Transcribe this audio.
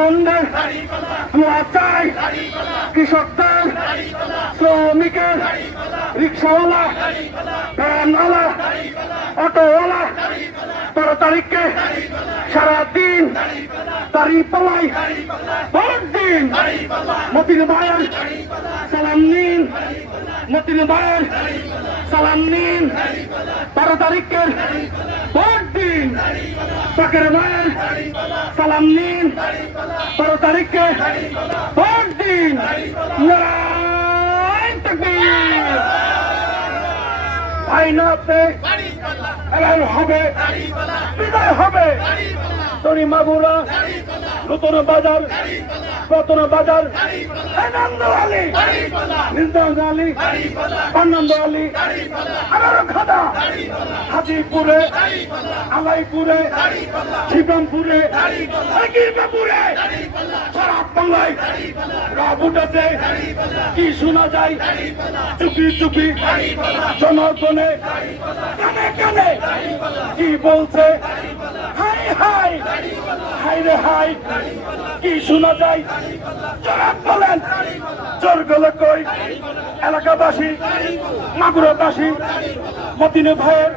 বোনদের আমরা চাই কৃষকদের, শ্রমিকের, রিক্সাওয়ালা, ভ্যানওয়ালা, অটোওয়ালা 13 তারিখে সারাদিন দাঁড়িয়ে পালাই ভোট দিন। মতিন ভাইয়ের সালাম নিন, মতিন ভাইয়ের সালাম নিন। 12 তারিখের ভোট দিন। পাকের ভাইয়ের সালাম নিন, 12 তারিখে ভোট দিন। নারায়ণ তাকবীর। আইনাতে এলান হবে, বিদায় হবে। তরি মাগুরা, নতুন বাজার, পুরাতন বাজার, আনন্দ আলী, নির্দান আলী, আনন্দ আলী, খাদা, হাজিপুরে, আলাইপুরে, শিবরামপুরে, গিরবাপুরে, সারা বাংলায় রাবুট আছে। কি শোনা যায় চুপি চুপি জনগণে কানে কানে কি বলছে? হাই হাই হাই রে হাই, কি শোনা যায়? জোরে বলেন, জোর গলে কই এলাকাবাসী, মাগুরাবাসী, মতিন ভাইয়ের